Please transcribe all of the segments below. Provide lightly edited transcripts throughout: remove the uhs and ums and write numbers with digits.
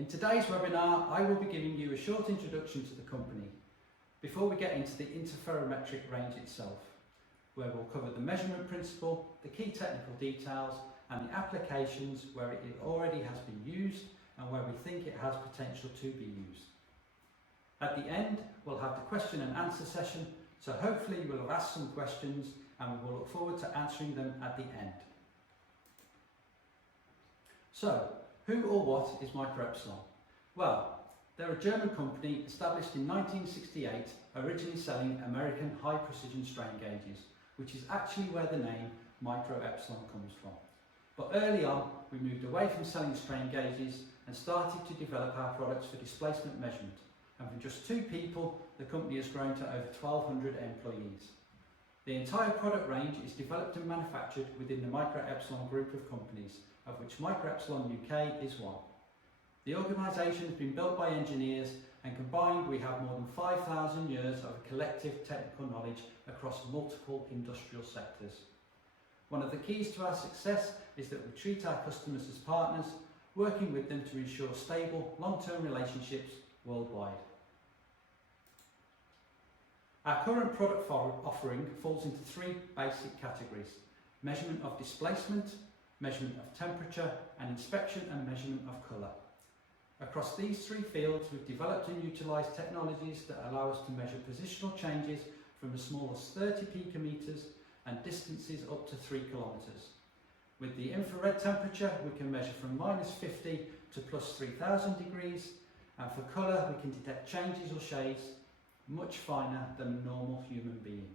In today's webinar, I will be giving you a short introduction to the company before we get into the interferometric range itself, where we'll cover the measurement principle, the key technical details and the applications where it already has been used and where we think it has potential to be used. At the end, we'll have the question and answer session, so hopefully you will have asked some questions and we will look forward to answering them at the end. So, who or what is Micro-Epsilon? Well, they're a German company established in 1968, originally selling American high-precision strain gauges, which is actually where the name Micro-Epsilon comes from. But early on, we moved away from selling strain gauges and started to develop our products for displacement measurement. And from just 2 people, the company has grown to over 1,200 employees. The entire product range is developed and manufactured within the Micro-Epsilon group of companies, of which Micro-Epsilon UK is one. The organisation has been built by engineers, and combined we have more than 5,000 years of collective technical knowledge across multiple industrial sectors. One of the keys to our success is that we treat our customers as partners, working with them to ensure stable, long-term relationships worldwide. Our current product offering falls into 3 basic categories: measurement of displacement, measurement of temperature, and inspection and measurement of colour. Across these 3 fields, we've developed and utilised technologies that allow us to measure positional changes from as small as 30 picometres and distances up to 3 kilometres. With the infrared temperature, we can measure from -50 to +3000 degrees, and for colour, we can detect changes or shades much finer than a normal human being.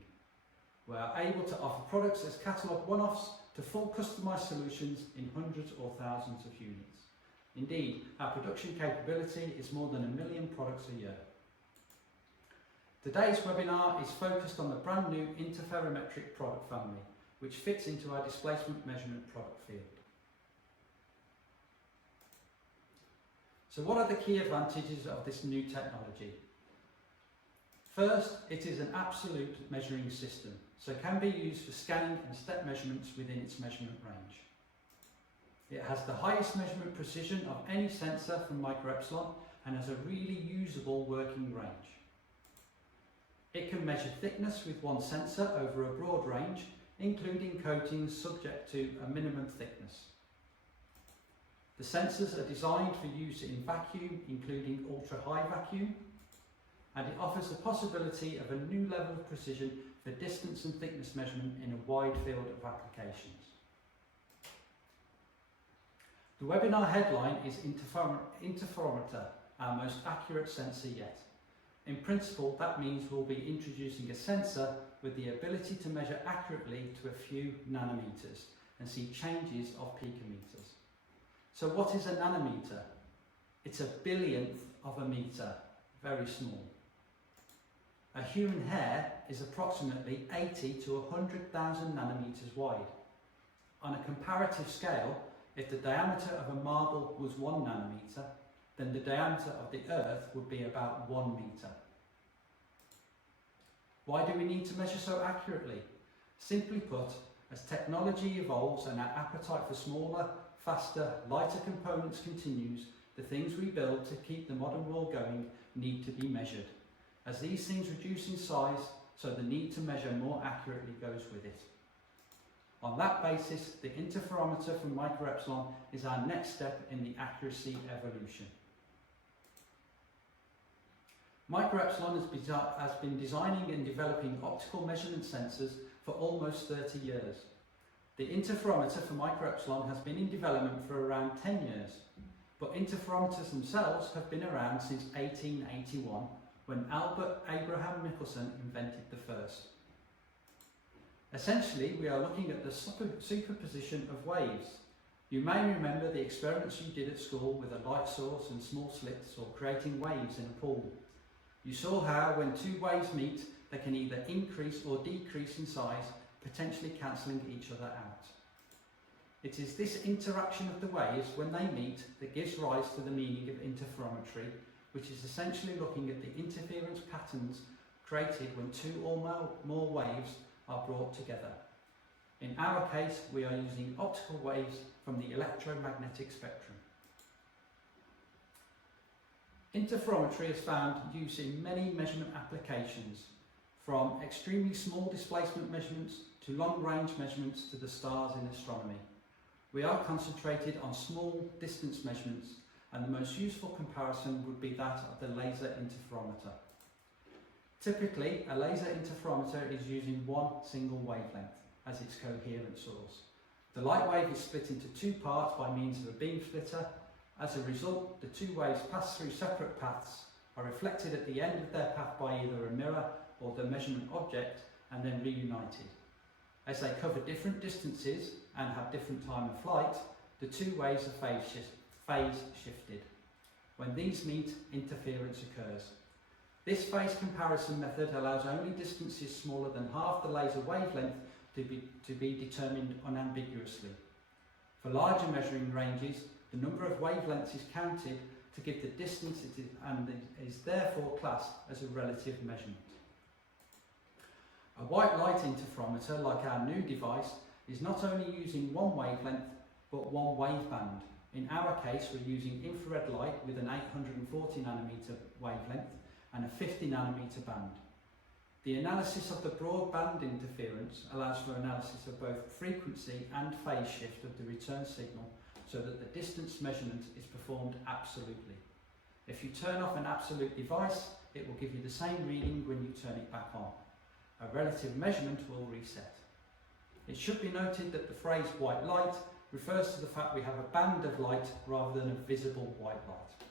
We are able to offer products as catalogue one-offs to full customised solutions in hundreds or thousands of units. Indeed, our production capability is more than 1 million products a year. Today's webinar is focused on the brand new interferometric product family, which fits into our displacement measurement product field. So what are the key advantages of this new technology? First, it is an absolute measuring system, so can be used for scanning and step measurements within its measurement range. It has the highest measurement precision of any sensor from Micro-Epsilon and has a really usable working range. It can measure thickness with one sensor over a broad range, including coatings subject to a minimum thickness. The sensors are designed for use in vacuum, including ultra-high vacuum, and it offers the possibility of a new level of precision for distance and thickness measurement in a wide field of applications. The webinar headline is interferometer, our most accurate sensor yet. In principle, that means we'll be introducing a sensor with the ability to measure accurately to a few nanometers and see changes of picometers. So what is a nanometer? It's a billionth of a metre, very small. A human hair is approximately 80 to 100,000 nanometres wide. On a comparative scale, if the diameter of a marble was 1 nanometre, then the diameter of the Earth would be about 1 metre. Why do we need to measure so accurately? Simply put, as technology evolves and our appetite for smaller, faster, lighter components continues, the things we build to keep the modern world going need to be measured. As these things reduce in size, so the need to measure more accurately goes with it. On that basis, the interferometer from Micro-Epsilon is our next step in the accuracy evolution. Micro-Epsilon has been designing and developing optical measurement sensors for almost 30 years. The interferometer for Micro-Epsilon has been in development for around 10 years, but interferometers themselves have been around since 1881, when Albert Abraham Michelson invented the first. Essentially, we are looking at the superposition of waves. You may remember the experiments you did at school with a light source and small slits, or creating waves in a pool. You saw how when 2 waves meet, they can either increase or decrease in size, potentially cancelling each other out. It is this interaction of the waves when they meet that gives rise to the meaning of interferometry, which is essentially looking at the interference patterns created when 2 or more waves are brought together. In our case, we are using optical waves from the electromagnetic spectrum. Interferometry is found used in many measurement applications, from extremely small displacement measurements to long-range measurements to the stars in astronomy. We are concentrated on small distance measurements, and the most useful comparison would be that of the laser interferometer. Typically, a laser interferometer is using one single wavelength as its coherent source. The light wave is split into two parts by means of a beam splitter. As a result, the two waves pass through separate paths, are reflected at the end of their path by either a mirror or the measurement object, and then reunited. As they cover different distances and have different time of flight, the two waves are phase shifted. When these meet, interference occurs. This phase comparison method allows only distances smaller than half the laser wavelength to be determined unambiguously. For larger measuring ranges, the number of wavelengths is counted to give the distance and is therefore classed as a relative measurement. A white light interferometer, like our new device, is not only using one wavelength but one waveband. In our case, we're using infrared light with an 840nm wavelength and a 50nm band. The analysis of the broadband interference allows for analysis of both frequency and phase shift of the return signal, so that the distance measurement is performed absolutely. If you turn off an absolute device, it will give you the same reading when you turn it back on. A relative measurement will reset. It should be noted that the phrase white light refers to the fact we have a band of light rather than a visible white light.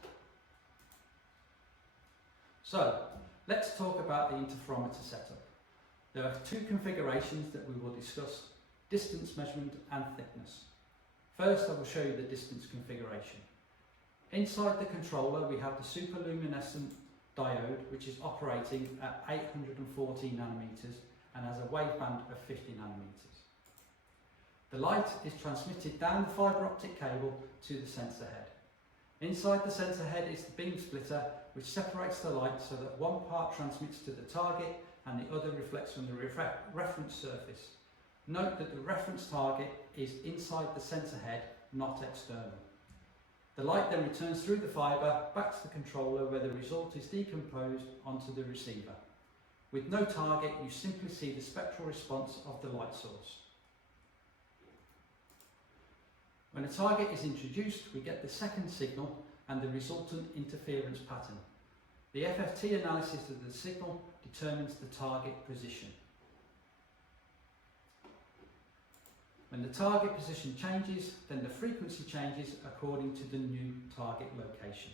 So, let's talk about the interferometer setup. There are two configurations that we will discuss: distance measurement and thickness. First, I will show you the distance configuration. Inside the controller, we have the superluminescent diode, which is operating at 840 nanometers and has a waveband of 50 nanometers. The light is transmitted down the fibre optic cable to the sensor head. Inside the sensor head is the beam splitter, which separates the light so that one part transmits to the target and the other reflects from the reference surface. Note that the reference target is inside the sensor head, not external. The light then returns through the fibre back to the controller, where the result is decomposed onto the receiver. With no target, you simply see the spectral response of the light source. When a target is introduced, we get the second signal and the resultant interference pattern. The FFT analysis of the signal determines the target position. When the target position changes, then the frequency changes according to the new target location.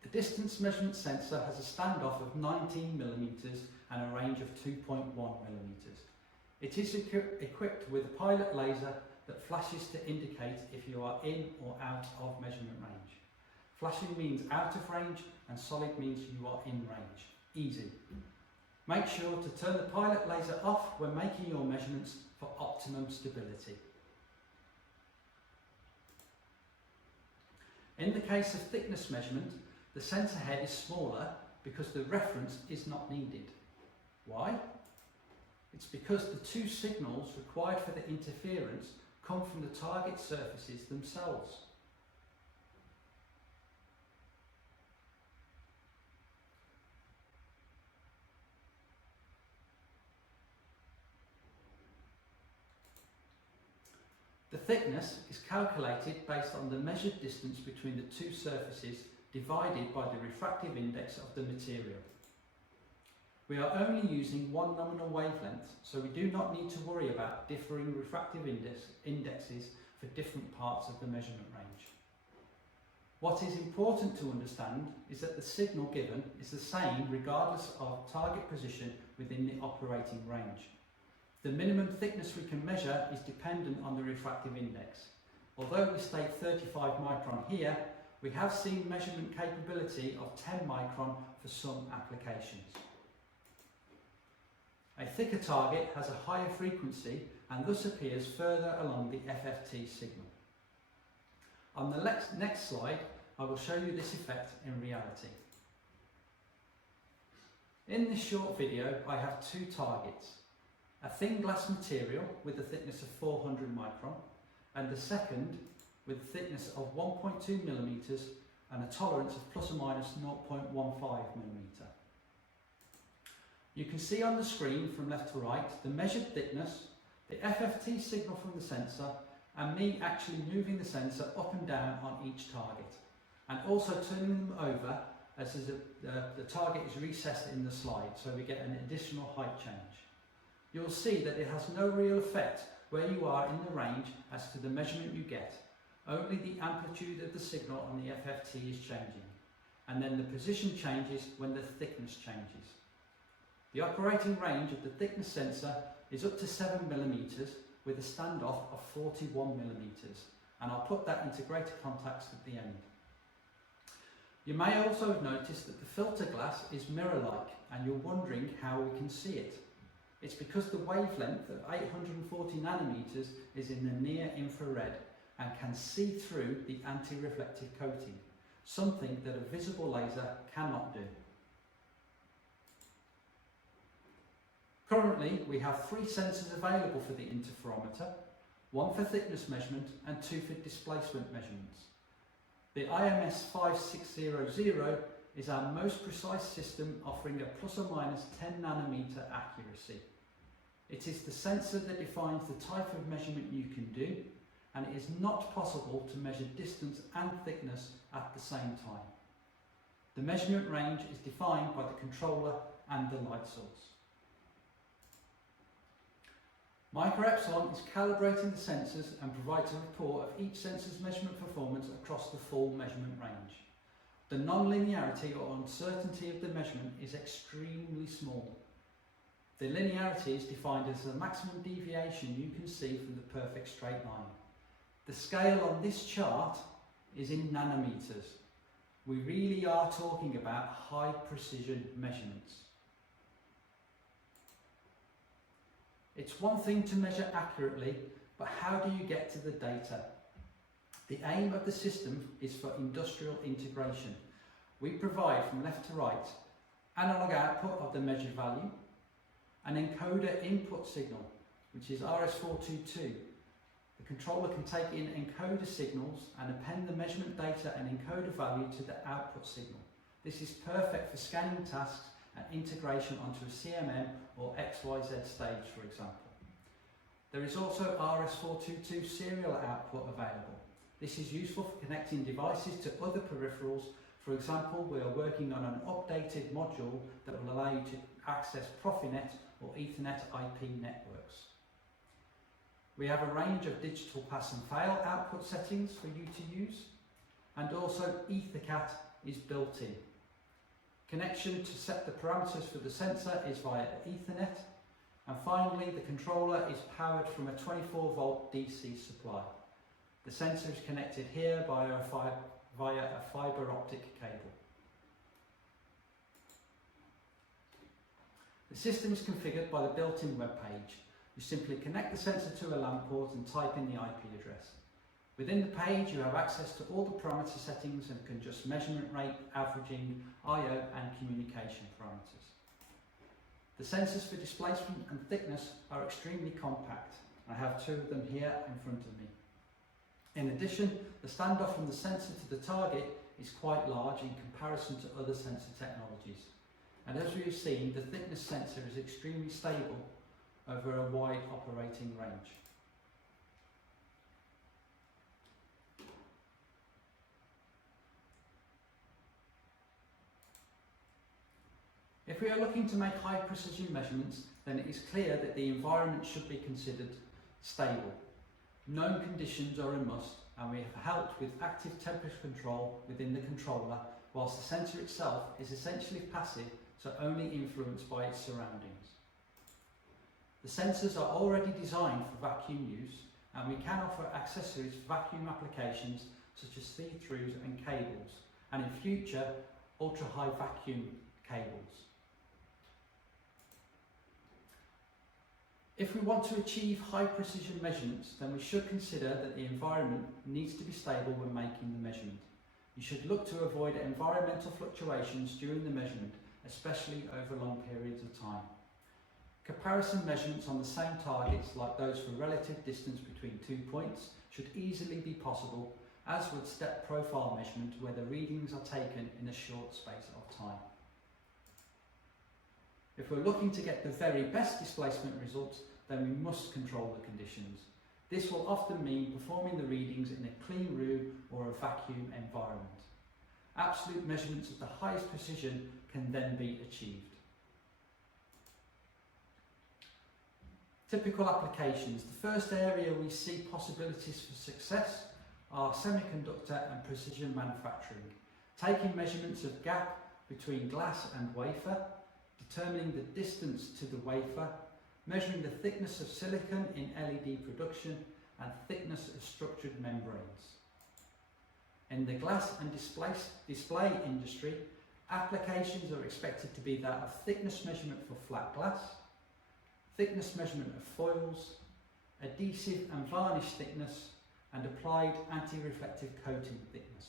The distance measurement sensor has a standoff of 19mm and a range of 2.1mm. It is equipped with a pilot laser that flashes to indicate if you are in or out of measurement range. Flashing means out of range and solid means you are in range. Easy. Make sure to turn the pilot laser off when making your measurements for optimum stability. In the case of thickness measurement, the sensor head is smaller because the reference is not needed. Why? It's because the two signals required for the interference come from the target surfaces themselves. The thickness is calculated based on the measured distance between the two surfaces divided by the refractive index of the material. We are only using one nominal wavelength, so we do not need to worry about differing refractive indexes for different parts of the measurement range. What is important to understand is that the signal given is the same regardless of target position within the operating range. The minimum thickness we can measure is dependent on the refractive index. Although we state 35 micron here, we have seen measurement capability of 10 micron for some applications. A thicker target has a higher frequency and thus appears further along the FFT signal. On the next slide, I will show you this effect in reality. In this short video, I have two targets: a thin glass material with a thickness of 400 micron, and the second, with a thickness of 1.2 millimetres and a tolerance of plus or minus 0.15 millimetre. You can see on the screen from left to right the measured thickness, the FFT signal from the sensor, and me actually moving the sensor up and down on each target, and also turning them over as the target is recessed in the slide, so we get an additional height change. You'll see that it has no real effect where you are in the range as to the measurement you get. Only the amplitude of the signal on the FFT is changing, and then the position changes when the thickness changes. The operating range of the thickness sensor is up to 7 millimetres with a standoff of 41 millimetres, and I'll put that into greater context at the end. You may also have noticed that the filter glass is mirror-like, and you're wondering how we can see it. It's because the wavelength of 840 nanometres is in the near infrared and can see through the anti-reflective coating, something that a visible laser cannot do. Currently, we have 3 sensors available for the interferometer, 1 for thickness measurement and 2 for displacement measurements. The IMS5400 is our most precise system, offering a plus or minus 10 nanometre accuracy. It is the sensor that defines the type of measurement you can do, and it is not possible to measure distance and thickness at the same time. The measurement range is defined by the controller and the light source. Micro-Epsilon is calibrating the sensors and provides a report of each sensor's measurement performance across the full measurement range. The non-linearity or uncertainty of the measurement is extremely small. The linearity is defined as the maximum deviation you can see from the perfect straight line. The scale on this chart is in nanometers. We really are talking about high precision measurements. It's one thing to measure accurately, but how do you get to the data? The aim of the system is for industrial integration. We provide from left to right analog output of the measured value, an encoder input signal, which is RS422. The controller can take in encoder signals and append the measurement data and encoder value to the output signal. This is perfect for scanning tasks and integration onto a CMM or XYZ stage, for example. There is also RS422 serial output available. This is useful for connecting devices to other peripherals. For example, we are working on an updated module that will allow you to access Profinet or Ethernet IP networks. We have a range of digital pass and fail output settings for you to use, and also EtherCAT is built in. Connection to set the parameters for the sensor is via Ethernet, and finally the controller is powered from a 24 volt DC supply. The sensor is connected here via a fibre optic cable. The system is configured by the built-in web page. You simply connect the sensor to a LAN port and type in the IP address. Within the page you have access to all the parameter settings and can adjust measurement rate, averaging, I/O and communication parameters. The sensors for displacement and thickness are extremely compact. I have 2 of them here in front of me. In addition, the standoff from the sensor to the target is quite large in comparison to other sensor technologies. And as we have seen, the thickness sensor is extremely stable over a wide operating range. If we are looking to make high precision measurements, then it is clear that the environment should be considered stable. Known conditions are a must, and we have helped with active temperature control within the controller, whilst the sensor itself is essentially passive, so only influenced by its surroundings. The sensors are already designed for vacuum use, and we can offer accessories for vacuum applications such as see-throughs and cables, and in future ultra-high vacuum cables. If we want to achieve high precision measurements, then we should consider that the environment needs to be stable when making the measurement. You should look to avoid environmental fluctuations during the measurement, especially over long periods of time. Comparison measurements on the same targets, like those for relative distance between 2 points, should easily be possible, as would step profile measurement where the readings are taken in a short space of time. If we're looking to get the very best displacement results, then we must control the conditions. This will often mean performing the readings in a clean room or a vacuum environment. Absolute measurements of the highest precision can then be achieved. Typical applications. The first area we see possibilities for success are semiconductor and precision manufacturing, taking measurements of gap between glass and wafer, determining the distance to the wafer, measuring the thickness of silicon in LED production, and thickness of structured membranes. In the glass and display industry, applications are expected to be that of thickness measurement for flat glass, thickness measurement of foils, adhesive and varnish thickness, and applied anti-reflective coating thickness.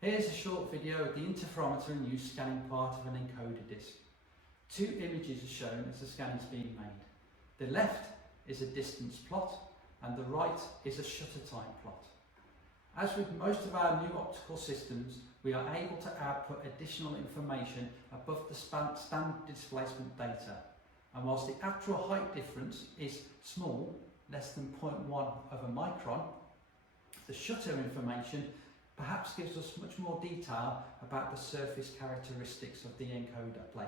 Here's a short video of the interferometer in use scanning part of an encoder disc. Two images are shown as the scan is being made. The left is a distance plot and the right is a shutter time plot. As with most of our new optical systems, we are able to output additional information above the standard displacement data. And whilst the actual height difference is small, less than 0.1 of a micron, the shutter information perhaps gives us much more detail about the surface characteristics of the encoder plate.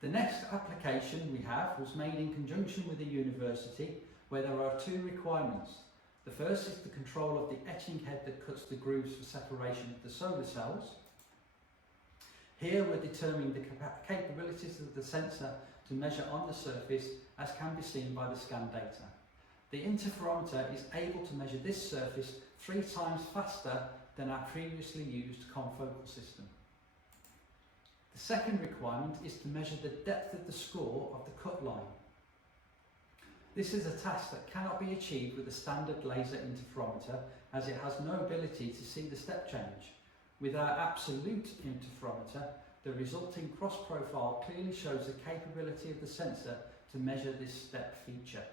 The next application we have was made in conjunction with a university where there are two requirements. The first is the control of the etching head that cuts the grooves for separation of the solar cells. Here we're determining the capabilities of the sensor to measure on the surface, as can be seen by the scan data. The interferometer is able to measure this surface 3 times faster than our previously used confocal system. The second requirement is to measure the depth of the score of the cut line. This is a task that cannot be achieved with a standard laser interferometer, as it has no ability to see the step change. With our absolute interferometer, the resulting cross profile clearly shows the capability of the sensor to measure this step feature.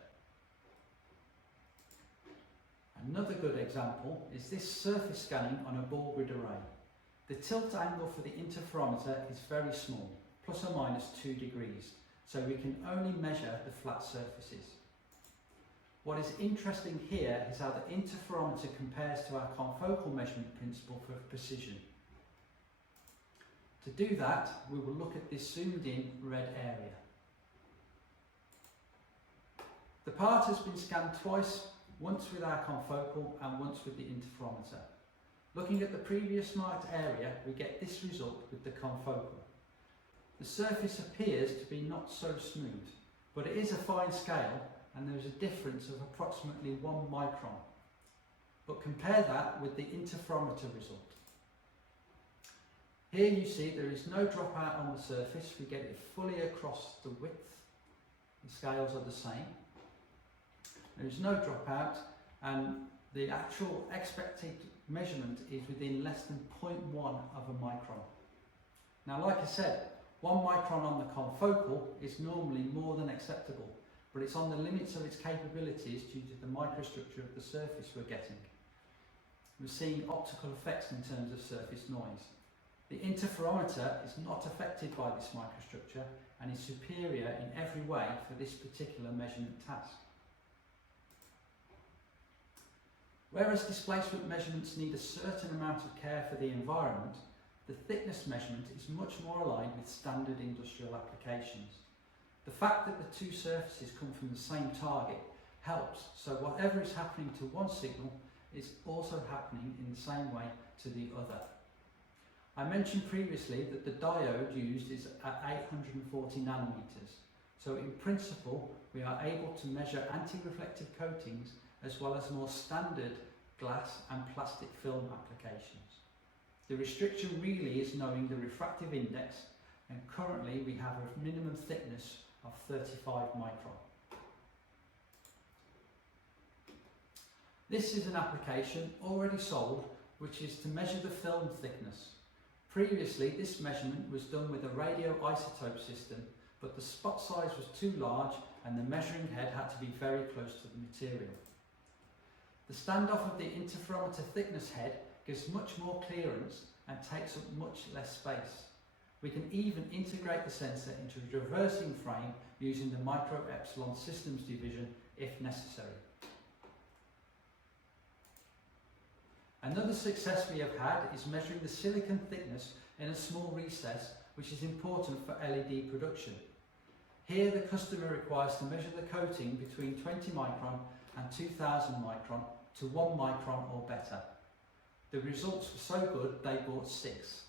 Another good example is this surface scanning on a ball grid array. The tilt angle for the interferometer is very small, plus or minus 2 degrees, so we can only measure the flat surfaces. What is interesting here is how the interferometer compares to our confocal measurement principle for precision. To do that, we will look at this zoomed in red area. The part has been scanned twice, once with our confocal and once with the interferometer. Looking at the previous marked area, we get this result with the confocal. The surface appears to be not so smooth, but it is a fine scale and there is a difference of approximately 1 micron. But compare that with the interferometer result. Here you see there is no dropout on the surface, we get it fully across the width. The scales are the same. There is no dropout and the actual expected measurement is within less than 0.1 of a micron. Now, like I said, 1 micron on the confocal is normally more than acceptable, but it's on the limits of its capabilities due to the microstructure of the surface we're getting. We're seeing optical effects in terms of surface noise. The interferometer is not affected by this microstructure and is superior in every way for this particular measurement task. Whereas displacement measurements need a certain amount of care for the environment, the thickness measurement is much more aligned with standard industrial applications. The fact that the two surfaces come from the same target helps, so whatever is happening to one signal is also happening in the same way to the other. I mentioned previously that the diode used is at 840 nanometers, so in principle we are able to measure anti-reflective coatings as well as more standard glass and plastic film applications. The restriction really is knowing the refractive index, and currently we have a minimum thickness of 35 micron. This is an application already sold, which is to measure the film thickness. Previously, this measurement was done with a radioisotope system, but the spot size was too large and the measuring head had to be very close to the material. The standoff of the interferometer thickness head gives much more clearance and takes up much less space. We can even integrate the sensor into a reversing frame using the Micro-Epsilon systems division if necessary. Another success we have had is measuring the silicon thickness in a small recess, which is important for LED production. Here the customer requires to measure the coating between 20 micron and 2000 micron to 1 micron or better. The results were so good they bought 6.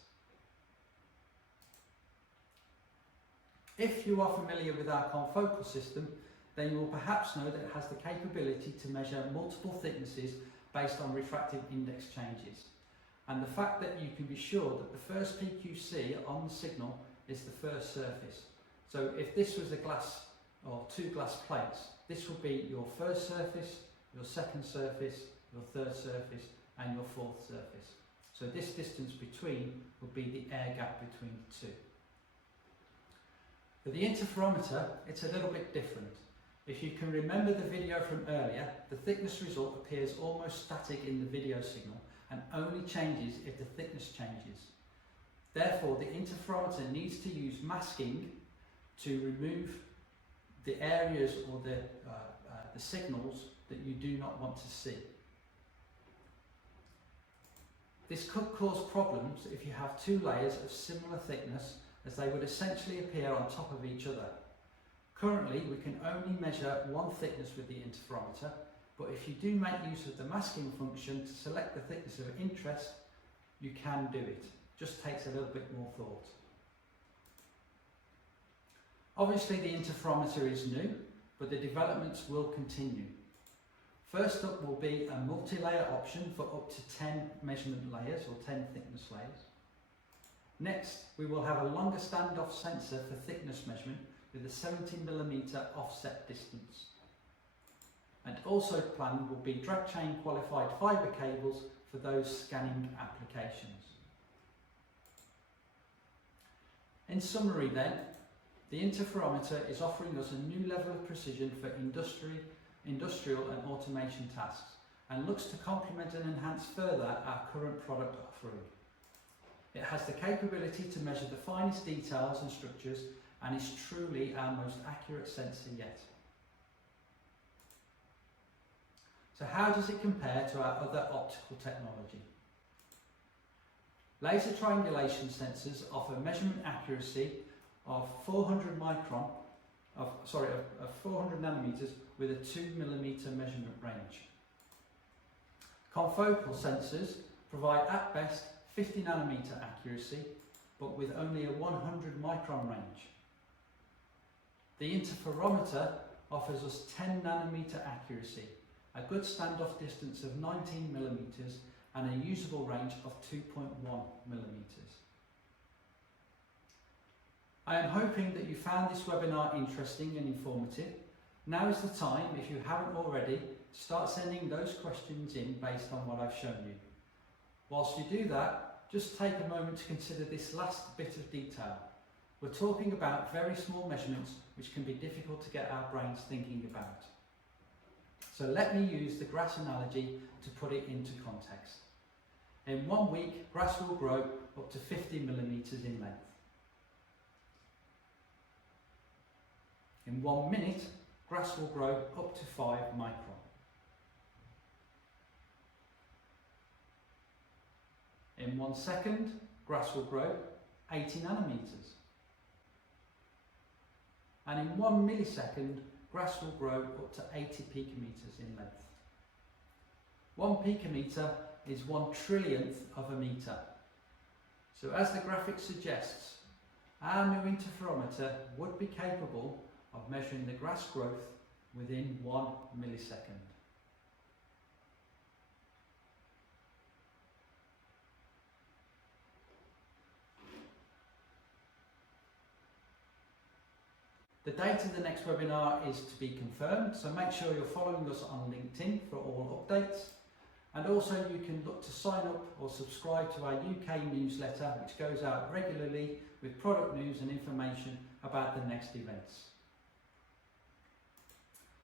If you are familiar with our confocal system, then you will perhaps know that it has the capability to measure multiple thicknesses based on refractive index changes. And the fact that you can be sure that the first PQC on the signal is the first surface. So if this was a glass or 2 glass plates, this will be your first surface, your second surface, your third surface and your fourth surface. So this distance between will be the air gap between the two. For the interferometer, it's a little bit different. If you can remember the video from earlier, the thickness result appears almost static in the video signal and only changes if the thickness changes. Therefore, the interferometer needs to use masking to remove the areas or the signals that you do not want to see. This could cause problems if you have 2 layers of similar thickness, as they would essentially appear on top of each other. Currently, we can only measure one thickness with the interferometer, but if you do make use of the masking function to select the thickness of interest, you can do it. Just takes a little bit more thought. Obviously, the interferometer is new, but the developments will continue. First up will be a multi-layer option for up to 10 measurement layers or 10 thickness layers. Next, we will have a longer standoff sensor for thickness measurement with a 70mm offset distance. And also planned will be drag chain qualified fibre cables for those scanning applications. In summary then, the interferometer is offering us a new level of precision for industrial and automation tasks and looks to complement and enhance further our current product offering. It has the capability to measure the finest details and structures and is truly our most accurate sensor yet. So how does it compare to our other optical technology? Laser triangulation sensors offer measurement accuracy of 400 nanometers with a 2mm measurement range. Confocal sensors provide at best 50 nanometer accuracy, but with only a 100 micron range. The interferometer offers us 10 nanometer accuracy, a good standoff distance of 19 millimeters and a usable range of 2.1 millimeters. I am hoping that you found this webinar interesting and informative. Now is the time, if you haven't already, to start sending those questions in based on what I've shown you. Whilst you do that, just take a moment to consider this last bit of detail. We're talking about very small measurements which can be difficult to get our brains thinking about. So let me use the grass analogy to put it into context. In 1 week, grass will grow up to 50 millimeters in length. In 1 minute, grass will grow up to 5 micron. In 1 second, grass will grow 80 nanometers. And in 1 millisecond, grass will grow up to 80 picometers in length. 1 picometre is 1/trillionth of a metre. So as the graphic suggests, our new interferometer would be capable of measuring the grass growth within 1 millisecond. The date of the next webinar is to be confirmed, so make sure you're following us on LinkedIn for all updates. And also you can look to sign up or subscribe to our UK newsletter, which goes out regularly with product news and information about the next events.